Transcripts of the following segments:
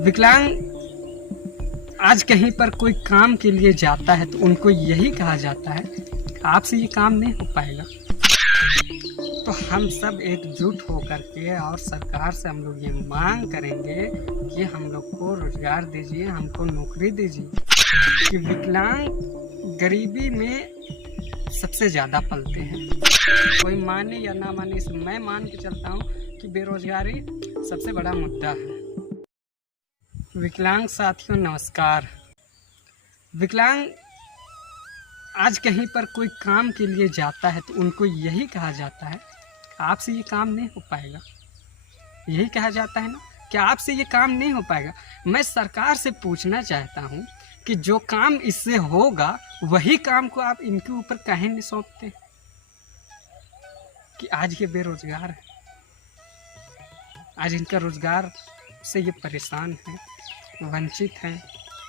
विकलांग आज कहीं पर कोई काम के लिए जाता है तो उनको यही कहा जाता है आपसे ये काम नहीं हो पाएगा। तो हम सब एकजुट होकर के और सरकार से हम लोग ये मांग करेंगे कि हम लोग को रोजगार दीजिए, हमको नौकरी दीजिए। कि विकलांग गरीबी में सबसे ज़्यादा पलते हैं। कोई माने या ना माने, इसे मैं मान के चलता हूँ कि बेरोजगारी सबसे बड़ा मुद्दा है। विकलांग साथियों नमस्कार। विकलांग आज कहीं पर कोई काम के लिए जाता है तो उनको यही कहा जाता है आपसे ये काम नहीं हो पाएगा। यही कहा जाता है ना कि आपसे ये काम नहीं हो पाएगा। मैं सरकार से पूछना चाहता हूँ कि जो काम इससे होगा वही काम को आप इनके ऊपर काहे नहीं सौंपते कि आज ये बेरोजगार है, आज इनका रोजगार से ये परेशान है, वंचित हैं,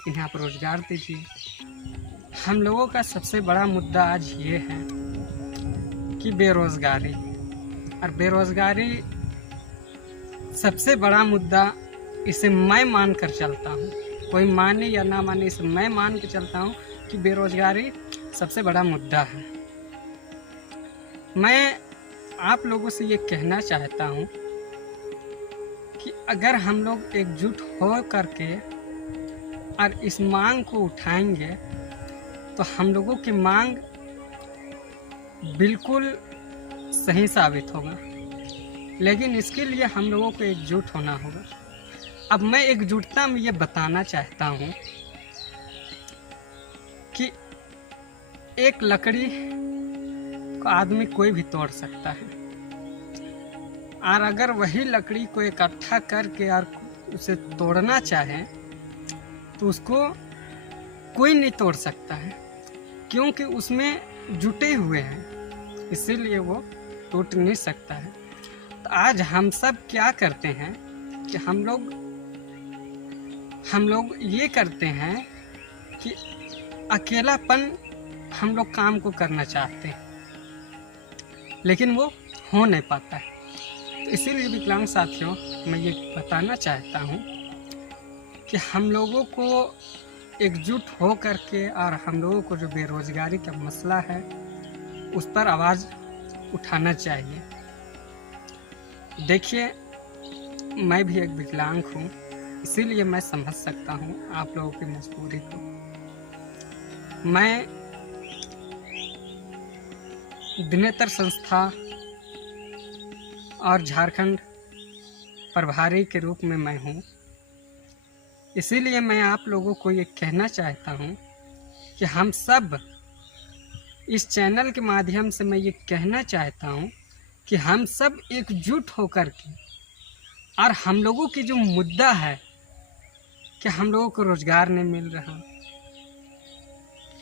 इन्हें आप रोजगार दीजिए। हम लोगों का सबसे बड़ा मुद्दा आज ये है कि बेरोजगारी, और बेरोजगारी सबसे बड़ा मुद्दा, इसे मैं मान कर चलता हूँ। कोई माने या ना माने, इसे मैं मान के चलता हूँ कि बेरोजगारी सबसे बड़ा मुद्दा है। मैं आप लोगों से ये कहना चाहता हूँ कि अगर हम लोग एकजुट हो करके और इस मांग को उठाएंगे तो हम लोगों की मांग बिल्कुल सही साबित होगा। लेकिन इसके लिए हम लोगों को एकजुट होना होगा। अब मैं एकजुटता में ये बताना चाहता हूँ कि एक लकड़ी को आदमी कोई भी तोड़ सकता है, और अगर वही लकड़ी को इकट्ठा करके और उसे तोड़ना चाहे तो उसको कोई नहीं तोड़ सकता है, क्योंकि उसमें जुटे हुए हैं, इसीलिए वो टूट नहीं सकता है। तो आज हम सब क्या करते हैं कि हम लोग ये करते हैं कि अकेलापन हम लोग काम को करना चाहते हैं, लेकिन वो हो नहीं पाता है। तो इसीलिए विकलांग साथियों मैं ये बताना चाहता हूँ कि हम लोगों को एकजुट हो करके और हम लोगों को जो बेरोजगारी का मसला है उस पर आवाज़ उठाना चाहिए। देखिए, मैं भी एक विकलांग हूँ, इसीलिए मैं समझ सकता हूँ आप लोगों की मजबूरी को। मैं दिनेतर संस्था और झारखंड प्रभारी के रूप में मैं हूँ, इसीलिए मैं आप लोगों को ये कहना चाहता हूँ कि हम सब इस चैनल के माध्यम से मैं ये कहना चाहता हूँ कि हम सब एकजुट होकर के, और हम लोगों की जो मुद्दा है कि हम लोगों को रोजगार नहीं मिल रहा,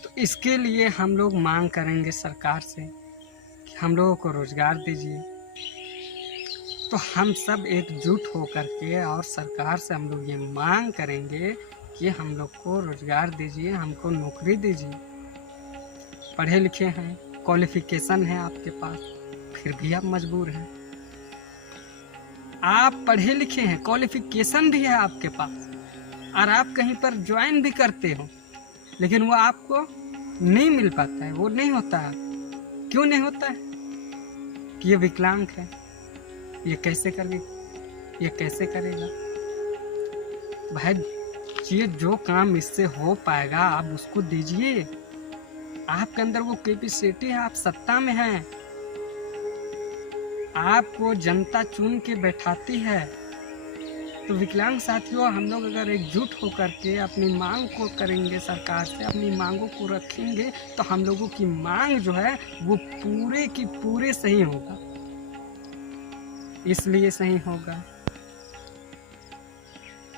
तो इसके लिए हम लोग मांग करेंगे सरकार से कि हम लोगों को रोजगार दीजिए। तो हम सब एकजुट होकर के और सरकार से हम लोग ये मांग करेंगे कि हम लोग को रोजगार दीजिए, हमको नौकरी दीजिए। पढ़े लिखे हैं, क्वालिफिकेशन है आपके पास, फिर भी आप मजबूर हैं। आप पढ़े लिखे हैं, क्वालिफिकेशन भी है आपके पास, और आप कहीं पर ज्वाइन भी करते हो, लेकिन वो आपको नहीं मिल पाता है, वो नहीं होता है। क्यों नहीं होता है? कि ये विकलांग है, ये कैसे करेगा? भाई, ये जो काम इससे हो पाएगा आप उसको दीजिए। आपके अंदर वो कैपेसिटी है, आप सत्ता में हैं, आपको जनता चुन के बैठाती है। तो विकलांग साथियों, हम लोग अगर एकजुट होकर के अपनी मांग को करेंगे, सरकार से अपनी मांगों को रखेंगे, तो हम लोगों की मांग जो है वो पूरे की पूरे सही होगा। इसलिए सही होगा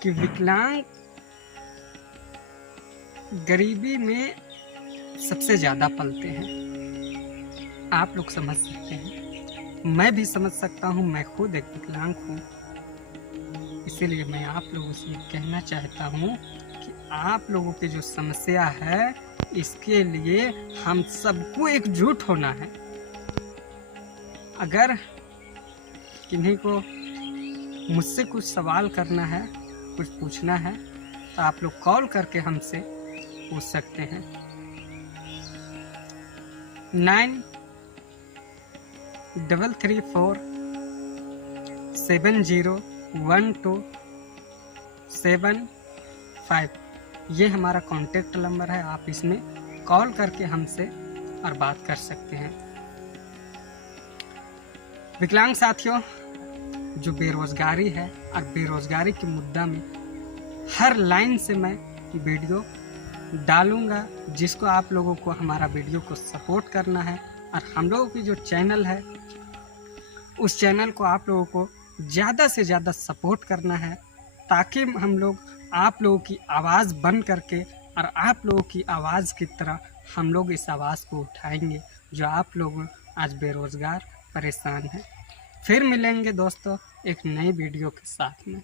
कि विकलांग गरीबी में सबसे ज़्यादा पलते हैं। आप लोग समझ सकते हैं, मैं भी समझ सकता हूँ, मैं खुद एक विकलांग हूँ। इसीलिए मैं आप लोगों से कहना चाहता हूँ कि आप लोगों की जो समस्या है इसके लिए हम सबको एकजुट होना है। अगर किन्हीं को मुझसे कुछ सवाल करना है कुछ पूछना है तो आप लोग कॉल करके हमसे पूछ सकते हैं। 9334701275 ये हमारा कॉन्टेक्ट नंबर है। आप इसमें कॉल करके हमसे और बात कर सकते हैं। विकलांग साथियों, जो बेरोज़गारी है और बेरोज़गारी के मुद्दा में हर लाइन से मैं वीडियो डालूँगा, जिसको आप लोगों को हमारा वीडियो को सपोर्ट करना है। और हम लोगों की जो चैनल है उस चैनल को आप लोगों को ज़्यादा से ज़्यादा सपोर्ट करना है, ताकि हम लोग आप लोगों की आवाज़ बन करके और आप लोगों की आवाज़ की तरह हम लोग इस आवाज़ को उठाएंगे जो आप लोग आज बेरोज़गार परेशान हैं। फिर मिलेंगे दोस्तों एक नई वीडियो के साथ में।